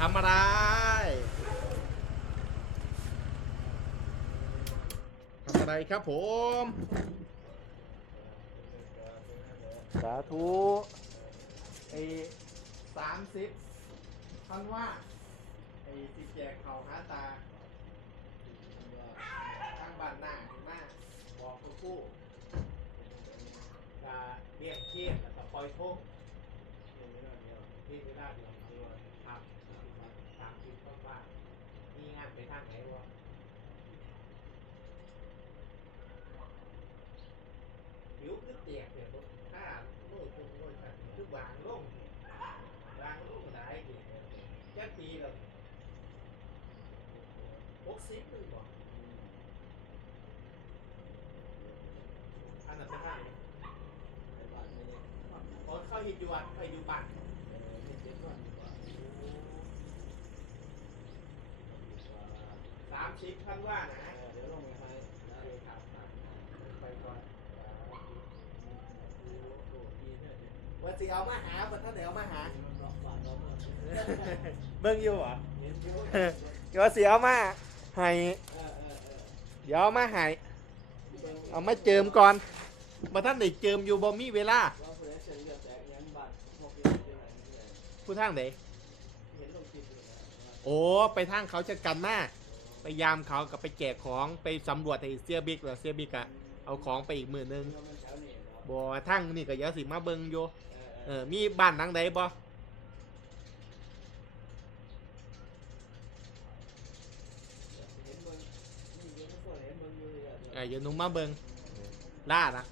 ทำอะไรทำอะไรครับผม สาธุไอ้สามสิบท่านว่าไอ้สิแจกเขาหาตาทางบ้านหน้าเห็นมาบอกทุกคู่จะเรียกเคียนแล้วก็ปล่อยโทษที่เวลาเดียวครับสามสิบต้น ว่า มีงานไปทางไหนวะผิวคือเตียกเดี๋ยวถ้าโน่นตรงโน่นครับคือวางลงวางลงได้ดีแค่ปีแล้วหกสิบเลยบอกอันนั้นเป็นท่าไหนตอนเข้าหินอยู่วัดเข้าอยู่บ้าน สามสิบท่านว่านะครับไปก่อนว่าสิเอามาหาว่าท่านไหนเอามาหาเบิ่งอยู่เหรอเดี๋ยวสิเอามาให้เดี๋ยวเอามาให้เอามาเจิมก่อนมาท่านไหนเจิมอยู่บ่มีเวลาผู้ทางไหนโอ้ ไปทางเขาจะกันมา ไปยามเขากับไปแจกของไปสำรวจไอ้เสียบิ๊กหรือเสียบิ๊กอะเอาของไปอีกมือนึงบ่ทางนี่ก็เดี๋ยวสิมาเบิงอยู่เออมีบ้านหลังใดบ่เออเยนุ่มมาเบิงล่าละ